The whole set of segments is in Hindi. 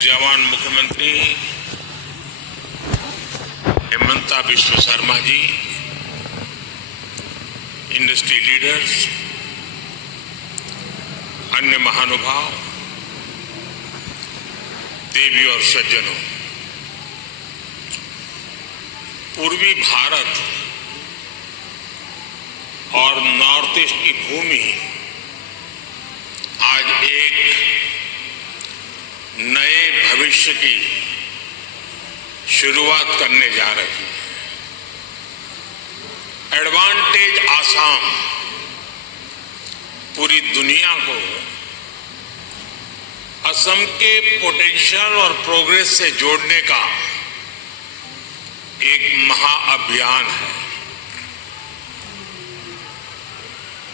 जवान मुख्यमंत्री हेमंता बिश्व शर्मा जी, इंडस्ट्री लीडर्स, अन्य महानुभाव, देवी और सज्जनों, पूर्वी भारत और नॉर्थ ईस्ट की भूमि आज एक नए भविष्य की शुरुआत करने जा रही है। एडवांटेज आसाम पूरी दुनिया को असम के पोटेंशियल और प्रोग्रेस से जोड़ने का एक महाअभियान है।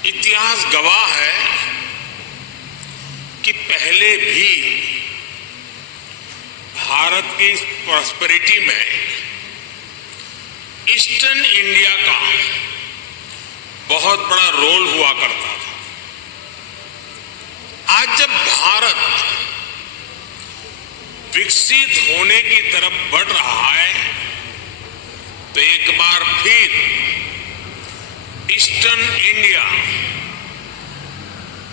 इतिहास गवाह है कि पहले भी भारत की प्रॉस्पेरिटी में ईस्टर्न इंडिया का बहुत बड़ा रोल हुआ करता था। आज जब भारत विकसित होने की तरफ बढ़ रहा है तो एक बार फिर ईस्टर्न इंडिया,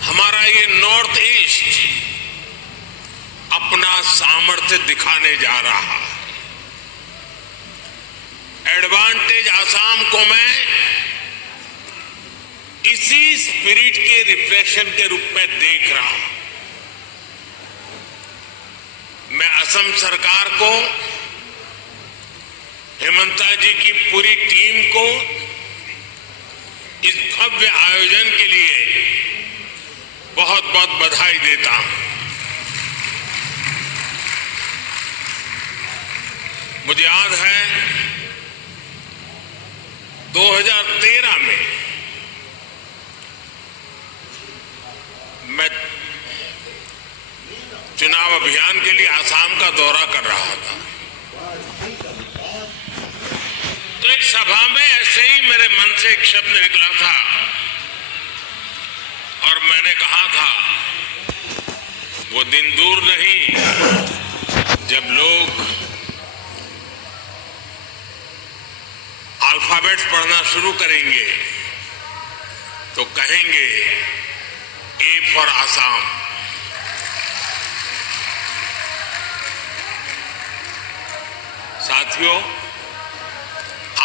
हमारा ये नॉर्थ ईस्ट अपना सामर्थ्य दिखाने जा रहा है। एडवांटेज आसाम को मैं इसी स्पिरिट के रिफ्लेक्शन के रूप में देख रहा हूं। मैं असम सरकार को, हेमंता जी की पूरी टीम को इस भव्य आयोजन के लिए बहुत बहुत बधाई देता हूं। मुझे याद है 2013 में मैं चुनाव अभियान के लिए आसाम का दौरा कर रहा था। तो एक सभा में ऐसे ही मेरे मन से एक शब्द निकला था और मैंने कहा था, वो दिन दूर नहीं जब लोग अल्फाबेट्स पढ़ना शुरू करेंगे तो कहेंगे ए फॉर आसाम। साथियों,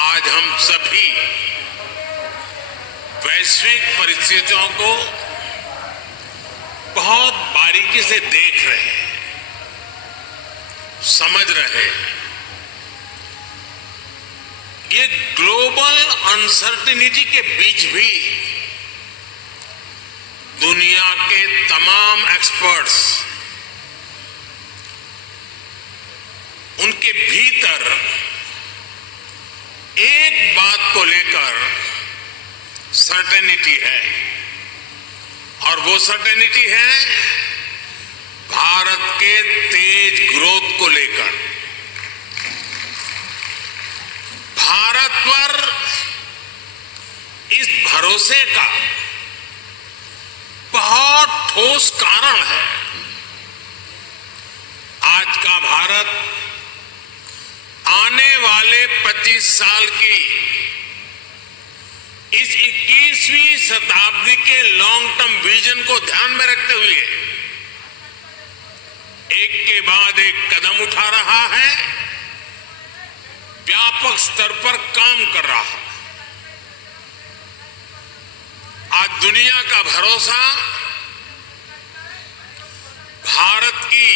आज हम सभी वैश्विक परिस्थितियों को बहुत बारीकी से देख रहे हैं, समझ रहे हैं। ये ग्लोबल अनसर्टेनिटी के बीच भी दुनिया के तमाम एक्सपर्ट्स उनके भीतर एक बात को लेकर सर्टेनिटी है और वो सर्टेनिटी है भारत के तेज ग्रोथ को लेकर। भारत पर इस भरोसे का बहुत ठोस कारण है। आज का भारत आने वाले 25 साल की इस 21वीं शताब्दी के लॉन्ग टर्म विजन को ध्यान में रखते हुए एक के बाद एक कदम उठा रहा है, व्यापक स्तर पर काम कर रहा है। आज दुनिया का भरोसा भारत की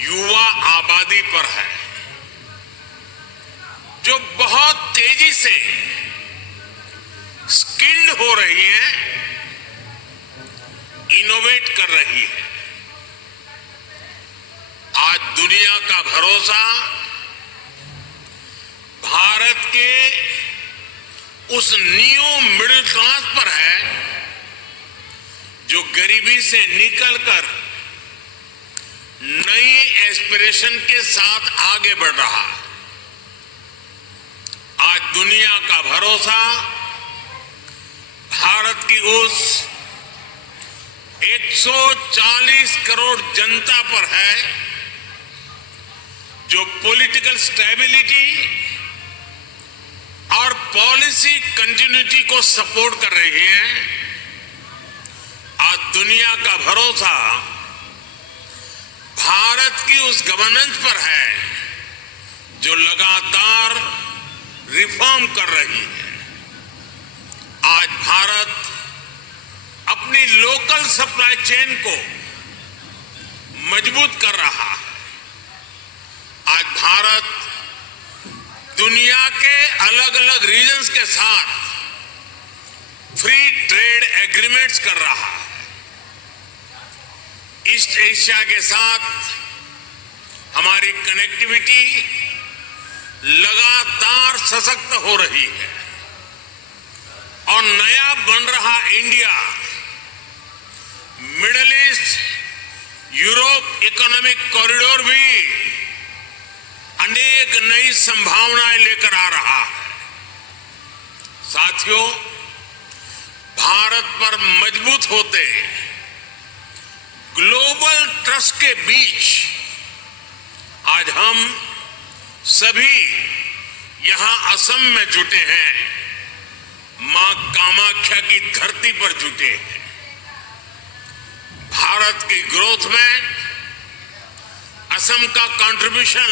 युवा आबादी पर है, जो बहुत तेजी से स्किल्ड हो रही है, इनोवेट कर रही है। आज दुनिया का भरोसा भारत के उस न्यू मिडिल क्लास पर है जो गरीबी से निकलकर नई एस्पिरेशन के साथ आगे बढ़ रहा है। आज दुनिया का भरोसा भारत की उस 140 करोड़ जनता पर है जो पॉलिटिकल स्टेबिलिटी और पॉलिसी कंटिन्यूटी को सपोर्ट कर रही है। आज दुनिया का भरोसा भारत की उस गवर्नेंस पर है जो लगातार रिफॉर्म कर रही है। आज भारत अपनी लोकल सप्लाई चेन को मजबूत कर रहा है। आज भारत दुनिया के अलग अलग रीजन्स के साथ फ्री ट्रेड एग्रीमेंट्स कर रहा है। ईस्ट एशिया के साथ हमारी कनेक्टिविटी लगातार सशक्त हो रही है और नया बन रहा India middle east Europe economic corridor भी अनेक नई संभावनाएं लेकर आ रहा है। साथियों, भारत पर मजबूत होते ग्लोबल ट्रस्ट के बीच आज हम सभी यहां असम में जुटे हैं, मां कामाख्या की धरती पर जुटे हैं। भारत की ग्रोथ में असम का कंट्रीब्यूशन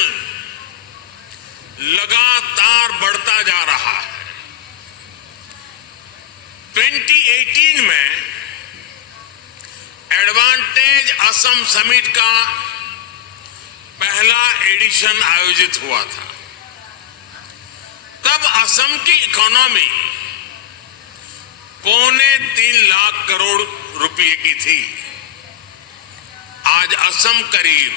लगातार बढ़ता जा रहा है। 2018 में एडवांटेज असम समिट का पहला एडिशन आयोजित हुआ था। तब असम की इकोनॉमी 3.25 लाख करोड़ रुपए की थी। आज असम करीब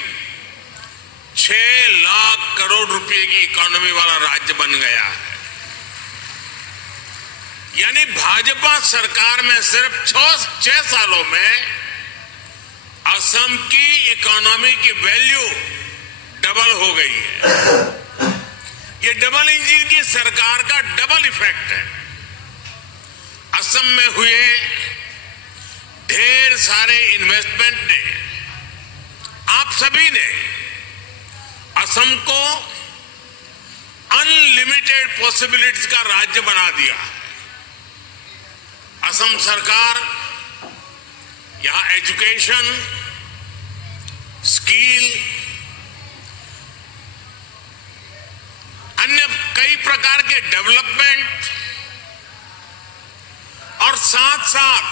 6 लाख करोड़ रुपए की इकोनॉमी वाला राज्य बन गया है। यानी भाजपा सरकार में सिर्फ 6 सालों में असम की इकोनॉमी की वैल्यू डबल हो गई है। ये डबल इंजन की सरकार का डबल इफेक्ट है। असम में हुए ढेर सारे इन्वेस्टमेंट ने, आप सभी ने असम को अनलिमिटेड पॉसिबिलिटीज का राज्य बना दिया है। असम सरकार यहां एजुकेशन, स्किल, अन्य कई प्रकार के डेवलपमेंट और साथ साथ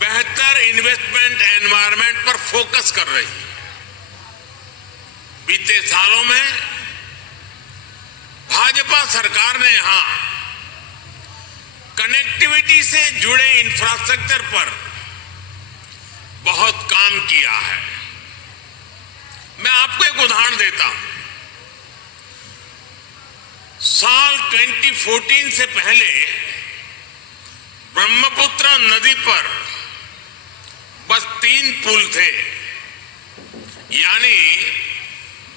बेहतर इन्वेस्टमेंट एनवायरनमेंट पर फोकस कर रही है। बीते सालों में भाजपा सरकार ने यहां कनेक्टिविटी से जुड़े इंफ्रास्ट्रक्चर पर बहुत काम किया है। मैं आपको एक उदाहरण देता हूं। साल 2014 से पहले ब्रह्मपुत्र नदी पर बस 3 पुल थे। यानी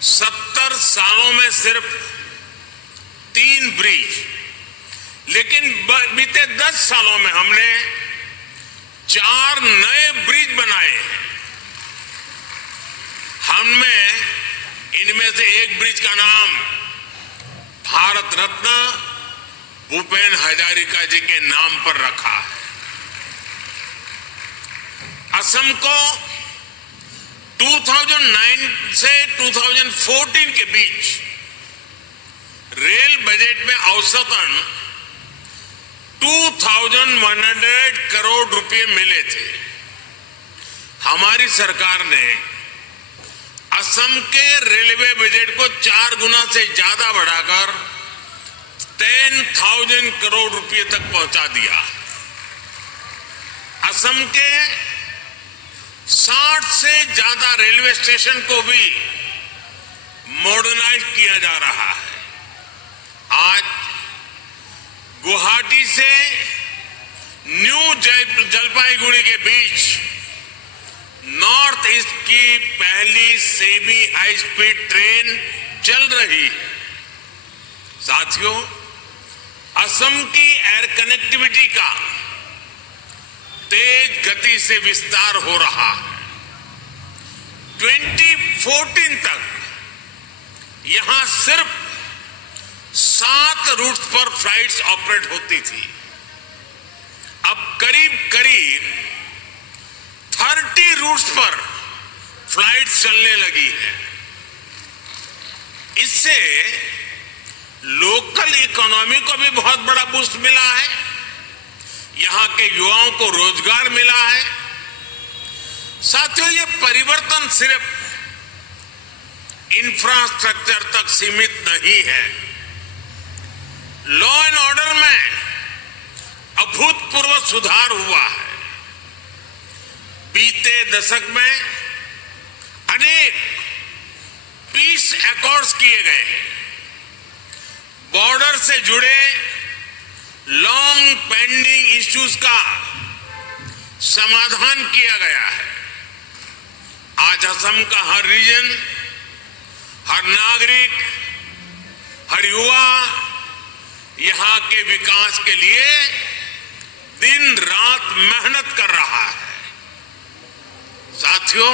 70 सालों में सिर्फ 3 ब्रिज। लेकिन बीते 10 सालों में हमने 4 नए ब्रिज बनाए हैं। इनमें से एक ब्रिज का नाम भारत रत्न भूपेन हजारिका जी के नाम पर रखा है। असम को 2009 से 2014 के बीच रेल बजट में औसतन 2100 करोड़ रुपए मिले थे। हमारी सरकार ने असम के रेलवे बजट को 4 गुना से ज्यादा बढ़ाकर 10,000 करोड़ रुपए तक पहुंचा दिया। असम के 60 से ज्यादा रेलवे स्टेशन को भी मॉडर्नाइज किया जा रहा है। आज गुवाहाटी से न्यू जलपाईगुड़ी के बीच नॉर्थ ईस्ट की पहली सेमी हाई स्पीड ट्रेन चल रही है। साथियों, असम की एयर कनेक्टिविटी का तेज गति से विस्तार हो रहा है। 2014 तक यहां सिर्फ 7 रूट्स पर फ्लाइट्स ऑपरेट होती थी। अब करीब करीब 30 रूट्स पर फ्लाइट्स चलने लगी है। इससे लोकल इकोनॉमी को भी बहुत बड़ा बूस्ट मिला है, यहां के युवाओं को रोजगार मिला है। साथियों, ये परिवर्तन सिर्फ इंफ्रास्ट्रक्चर तक सीमित नहीं है। लॉ एंड ऑर्डर में अभूतपूर्व सुधार हुआ है। बीते दशक में अनेक पीस एकॉर्ड्स किए गए हैं। बॉर्डर से जुड़े लॉन्ग पेंडिंग इश्यूज का समाधान किया गया है। आज असम का हर रीजन, हर नागरिक, हर युवा यहां के विकास के लिए दिन रात मेहनत कर रहा है। साथियों,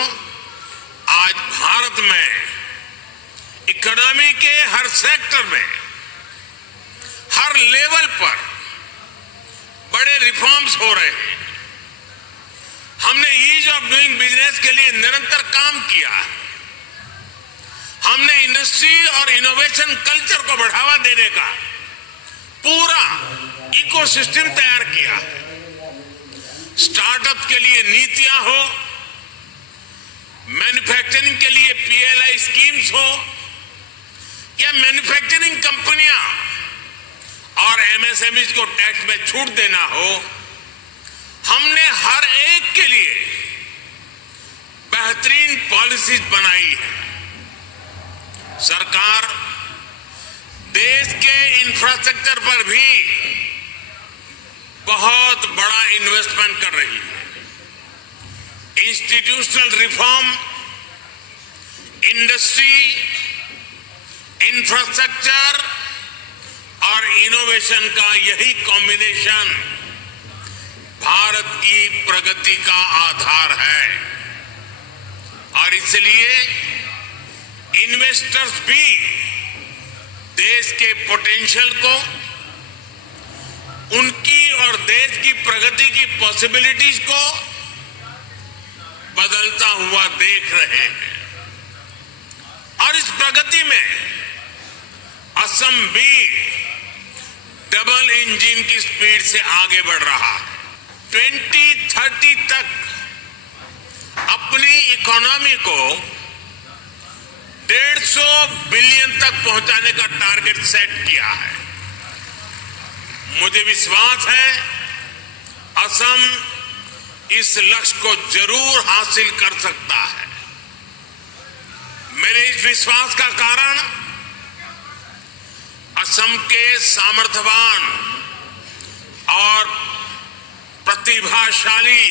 आज भारत में इकोनॉमी के हर सेक्टर में, हर लेवल पर बड़े रिफॉर्म्स हो रहे हैं। हमने ईज ऑफ डूइंग बिजनेस के लिए निरंतर काम किया है। हमने इंडस्ट्री और इनोवेशन कल्चर को बढ़ावा देने का पूरा इकोसिस्टम तैयार किया है। स्टार्टअप के लिए नीतियां हो, मैन्युफैक्चरिंग के लिए पीएलआई स्कीम्स हो, या मैन्युफैक्चरिंग कंपनियां और एमएसएमई को टैक्स में छूट देना हो, हमने हर एक के लिए बेहतरीन पॉलिसीज बनाई है। सरकार देश के इंफ्रास्ट्रक्चर पर भी बहुत बड़ा इन्वेस्टमेंट कर रही है। इंस्टीट्यूशनल रिफॉर्म, इंडस्ट्री, इंफ्रास्ट्रक्चर और इनोवेशन का यही कॉम्बिनेशन भारत की प्रगति का आधार है। और इसलिए इन्वेस्टर्स भी देश के पोटेंशियल को, उनकी और देश की प्रगति की पॉसिबिलिटीज को बदलता हुआ देख रहे हैं। और इस प्रगति में असम भी डबल इंजन की स्पीड से आगे बढ़ रहा है। 2030 तक अपनी इकोनॉमी को 150 बिलियन तक पहुंचाने का टारगेट सेट किया है। मुझे विश्वास है असम इस लक्ष्य को जरूर हासिल कर सकता है। मेरे इस विश्वास का कारण असम के सामर्थ्यवान और प्रतिभाशाली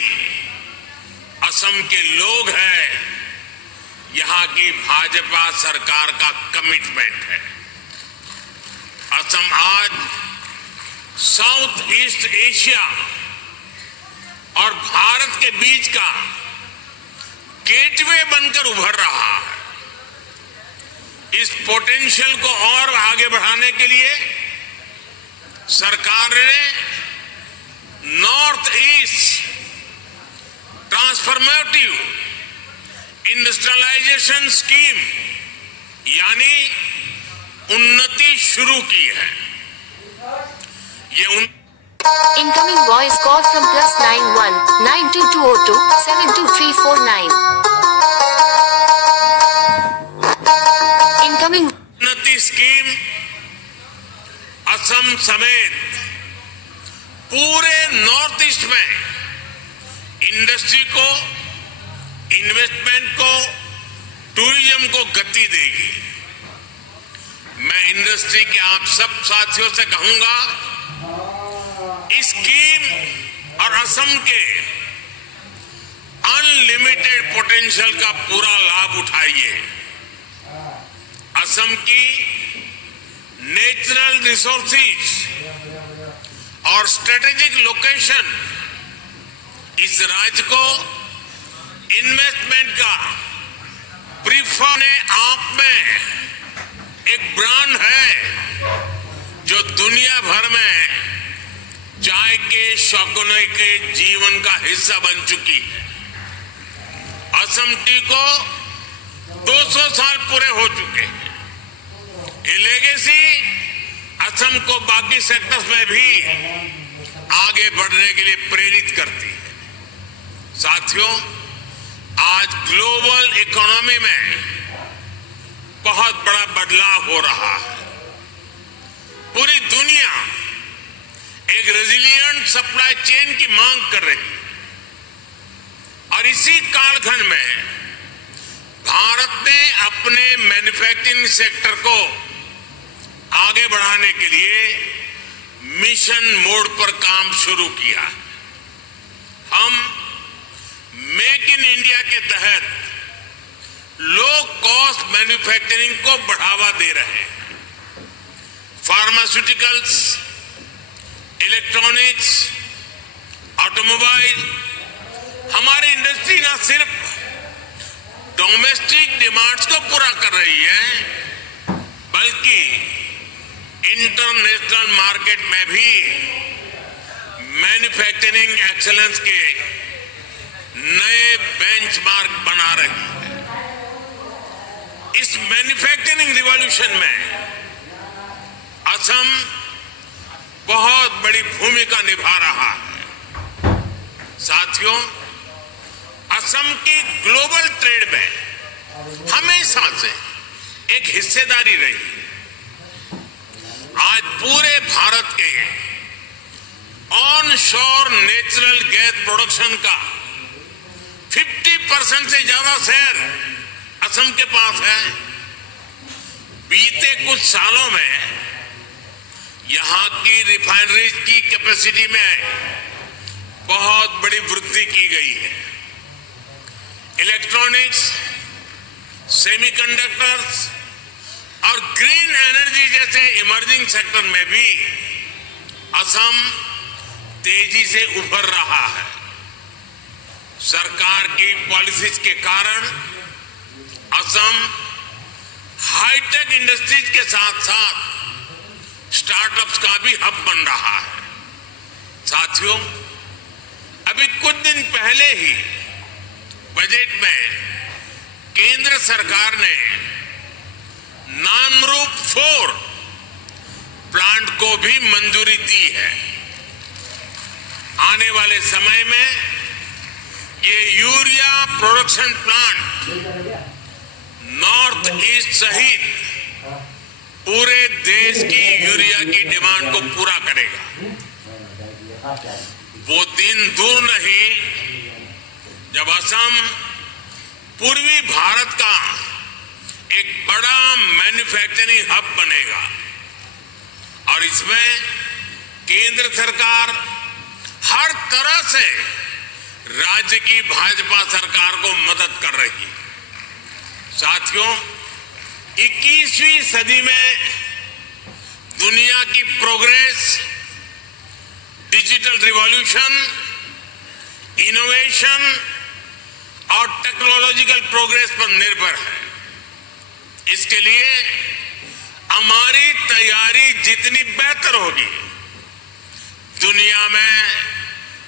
असम के लोग हैं, यहां की भाजपा सरकार का कमिटमेंट है। असम आज साउथ ईस्ट एशिया और भारत के बीच का गेटवे बनकर उभर रहा है। इस पोटेंशियल को और आगे बढ़ाने के लिए सरकार ने North East Transformative Industrialisation Scheme यानी उन्नति शुरू की है। ये Incoming voice call from +91 92202 72349. Incoming उन्नति स्कीम असम समेत पूरे नॉर्थ ईस्ट में इंडस्ट्री को, इन्वेस्टमेंट को, टूरिज्म को गति देगी। मैं इंडस्ट्री के आप सब साथियों से कहूंगा, इस स्कीम और असम के अनलिमिटेड पोटेंशियल का पूरा लाभ उठाइए। असम की नेचुरल रिसोर्सेज और स्ट्रेटेजिक लोकेशन इस राज्य को इन्वेस्टमेंट का प्रीफर्ड आप में एक ब्रांड है जो दुनिया भर में चाय के शौकीनों के जीवन का हिस्सा बन चुकी है। असम टी को 200 साल पूरे हो चुके हैं। ये लेगेसी असम को बाकी सेक्टर्स में भी आगे बढ़ने के लिए प्रेरित करती है। साथियों, आज ग्लोबल इकोनॉमी में बहुत बड़ा बदलाव हो रहा है। पूरी दुनिया एक रेजिलिएंट सप्लाई चेन की मांग कर रही है और इसी कालखंड में भारत ने अपने मैन्युफैक्चरिंग सेक्टर को आगे बढ़ाने के लिए मिशन मोड पर काम शुरू किया। हम मेक इन इंडिया के तहत लो कॉस्ट मैन्युफैक्चरिंग को बढ़ावा दे रहे हैं। फार्मास्यूटिकल्स, इलेक्ट्रॉनिक्स, ऑटोमोबाइल, हमारी इंडस्ट्री न सिर्फ डोमेस्टिक डिमांड्स को पूरा कर रही है बल्कि इंटरनेशनल मार्केट में भी मैन्युफैक्चरिंग एक्सेलेंस के नए बेंचमार्क बना रही है। इस मैन्युफैक्चरिंग रिवॉल्यूशन में असम बहुत बड़ी भूमिका निभा रहा है। साथियों, असम की ग्लोबल ट्रेड में हमेशा से एक हिस्सेदारी रही है। आज पूरे भारत के ऑन शोर नेचुरल गैस प्रोडक्शन का 50% से ज्यादा शेयर असम के पास है। बीते कुछ सालों में यहां की रिफाइनरीज की कैपेसिटी में बहुत बड़ी वृद्धि की गई है। इलेक्ट्रॉनिक्स, सेमीकंडक्टर्स और ग्रीन एनर्जी जैसे इमर्जिंग सेक्टर में भी असम तेजी से उभर रहा है। सरकार की पॉलिसीज के कारण असम हाईटेक इंडस्ट्रीज के साथ साथ स्टार्टअप्स का भी हब बन रहा है। साथियों, अभी कुछ दिन पहले ही बजट में केंद्र सरकार ने नामरूप 4 प्लांट को भी मंजूरी दी है। आने वाले समय में ये urea production plant north east सहित पूरे देश की यूरिया की डिमांड को पूरा करेगा। वो दिन दूर नहीं जब असम पूर्वी भारत का एक बड़ा मैन्युफैक्चरिंग हब बनेगा और इसमें केंद्र सरकार हर तरह से राज्य की भाजपा सरकार को मदद कर रही है। साथियों, 21वीं सदी में दुनिया की प्रोग्रेस डिजिटल रिवॉल्यूशन, इनोवेशन और टेक्नोलॉजिकल प्रोग्रेस पर निर्भर है। इसके लिए हमारी तैयारी जितनी बेहतर होगी, दुनिया में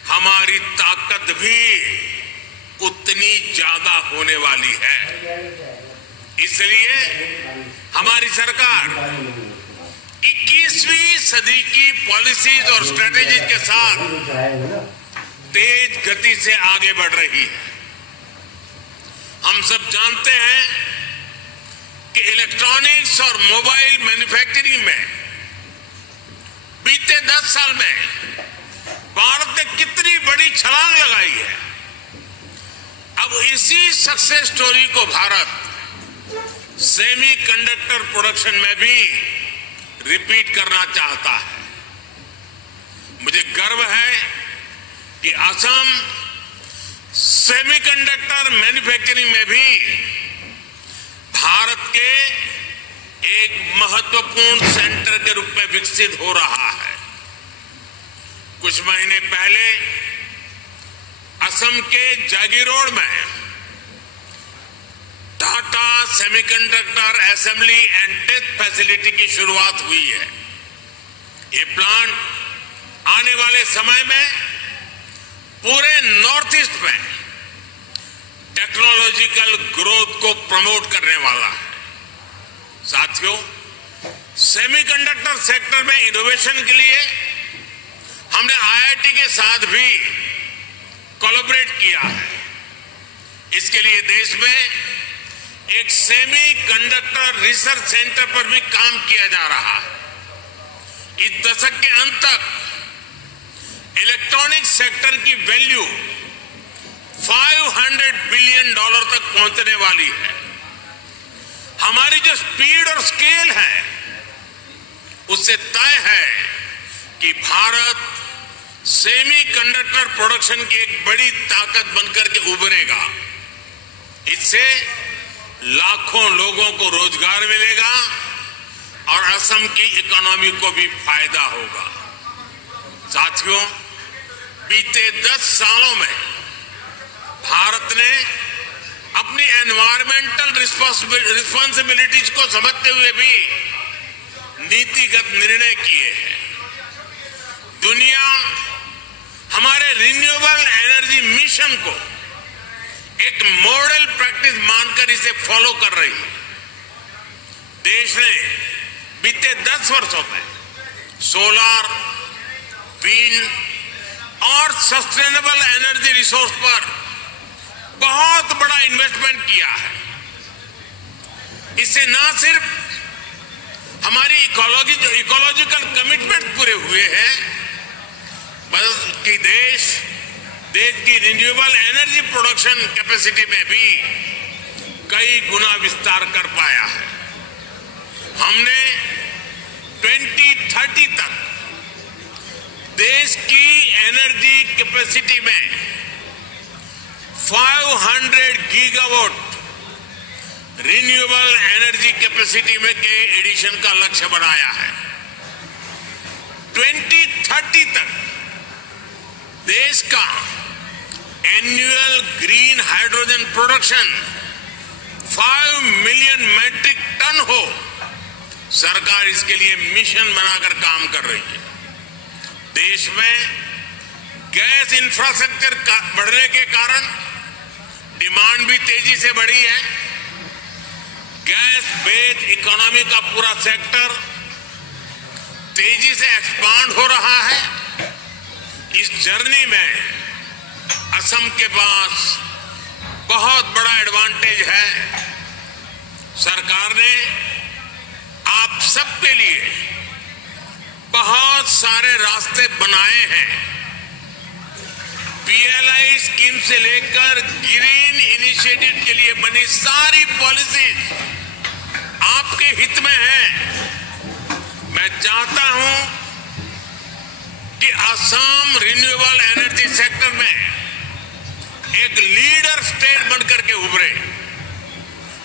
हमारी ताकत भी उतनी ज्यादा होने वाली है। इसलिए हमारी सरकार 21वीं सदी की पॉलिसीज और स्ट्रेटेजीज के साथ तेज गति से आगे बढ़ रही है। हम सब जानते हैं कि इलेक्ट्रॉनिक्स और मोबाइल मैन्युफैक्चरिंग में बीते 10 साल में भारत ने कितनी बड़ी छलांग लगाई है। अब इसी सक्सेस स्टोरी को भारत सेमीकंडक्टर प्रोडक्शन में भी रिपीट करना चाहता है। मुझे गर्व है कि असम सेमीकंडक्टर मैन्युफैक्चरिंग में भी भारत के एक महत्वपूर्ण सेंटर के रूप में विकसित हो रहा है। कुछ महीने पहले असम के जागीरोड में Tata semiconductor assembly and test facility की शुरुआत हुई है। ये प्लांट आने वाले समय में पूरे नॉर्थ ईस्ट में टेक्नोलॉजिकल ग्रोथ को प्रमोट करने वाला है। साथियों, सेमीकंडक्टर सेक्टर में इनोवेशन के लिए हमने आईआईटी के साथ भी कोलैबोरेट किया है। इसके लिए देश में एक सेमी कंडक्टर रिसर्च सेंटर पर भी काम किया जा रहा है। इस दशक के अंत तक इलेक्ट्रॉनिक सेक्टर की वैल्यू $500 बिलियन तक पहुंचने वाली है। हमारी जो स्पीड और स्केल है उससे तय है कि भारत सेमी कंडक्टर प्रोडक्शन की एक बड़ी ताकत बनकर के उभरेगा। इससे लाखों लोगों को रोजगार मिलेगा और असम की इकोनॉमी को भी फायदा होगा। साथियों, बीते 10 सालों में भारत ने अपनी एनवायरमेंटल रिस्पॉन्सिबिलिटीज को समझते हुए भी नीतिगत निर्णय किए हैं। दुनिया हमारे रिन्यूएबल एनर्जी मिशन को एक मॉडल प्रैक्टिस मानकर इसे फॉलो कर रही है। देश ने बीते 10 वर्षों में सोलर, विंड और सस्टेनेबल एनर्जी रिसोर्स पर बहुत बड़ा इन्वेस्टमेंट किया है। इससे न सिर्फ हमारी इकोलॉजिकल कमिटमेंट पूरे हुए हैं, बल्कि देश की रिन्यूएबल एनर्जी प्रोडक्शन कैपेसिटी में भी कई गुना विस्तार कर पाया है। हमने 2030 तक देश की एनर्जी कैपेसिटी में 500 गीगावाट रिन्यूएबल एनर्जी कैपेसिटी में के एडिशन का लक्ष्य बनाया है। 2030 तक देश का annual green hydrogen production 5 million metric ton हो, सरकार इसके लिए मिशन बनाकर काम कर रही है। देश में गैस इंफ्रास्ट्रक्चर बढ़ने के कारण डिमांड भी तेजी से बढ़ी है। गैस बेस्ड इकोनॉमी का पूरा सेक्टर तेजी से एक्सपांड हो रहा है। इस जर्नी में असम के पास बहुत बड़ा एडवांटेज है। सरकार ने आप सबके लिए बहुत सारे रास्ते बनाए हैं। पीएलआई स्कीम से लेकर ग्रीन इनिशिएटिव के लिए बनी सारी पॉलिसीज आपके हित में है। मैं चाहता हूं कि असम रिन्यूएबल एनर्जी सेक्टर में एक लीडर स्टेट बनकर के उभरे,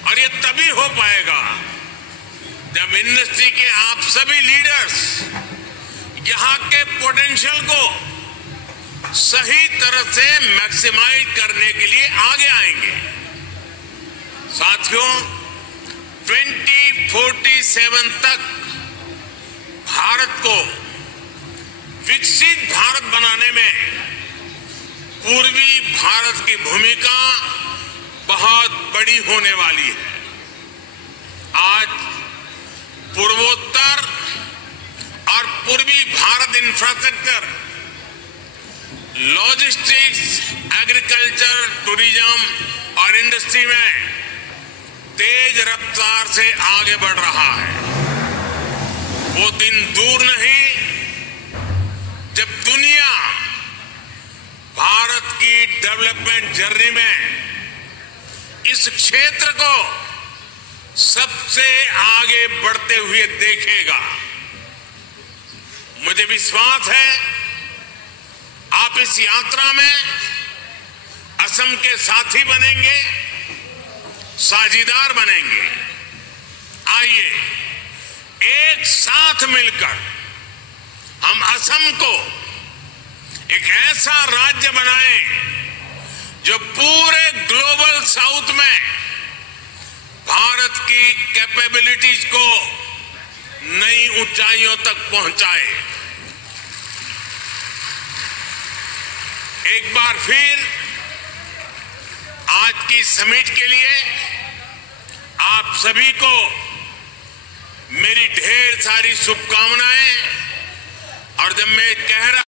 और ये तभी हो पाएगा जब इंडस्ट्री के आप सभी लीडर्स यहां के पोटेंशियल को सही तरह से मैक्सिमाइज करने के लिए आगे आएंगे। साथियों, 2047 तक भारत को विकसित भारत बनाने में पूर्वी भारत की भूमिका बहुत बड़ी होने वाली है। आज पूर्वोत्तर और पूर्वी Bharat infrastructure, logistics, agriculture, tourism और इंडस्ट्री में तेज रफ्तार से आगे बढ़ रहा है। वो दिन दूर नहीं जब दुनिया भारत की डेवलपमेंट जर्नी में इस क्षेत्र को सबसे आगे बढ़ते हुए देखेगा। मुझे विश्वास है आप इस यात्रा में असम के साथी बनेंगे, साझीदार बनेंगे। आइए एक साथ मिलकर हम असम को एक ऐसा राज्य बनाएं जो पूरे ग्लोबल साउथ में भारत की कैपेबिलिटीज को नई ऊंचाइयों तक पहुंचाए। एक बार फिर आज की समिट के लिए आप सभी को मेरी ढेर सारी शुभकामनाएं। और जब मैं कह रहा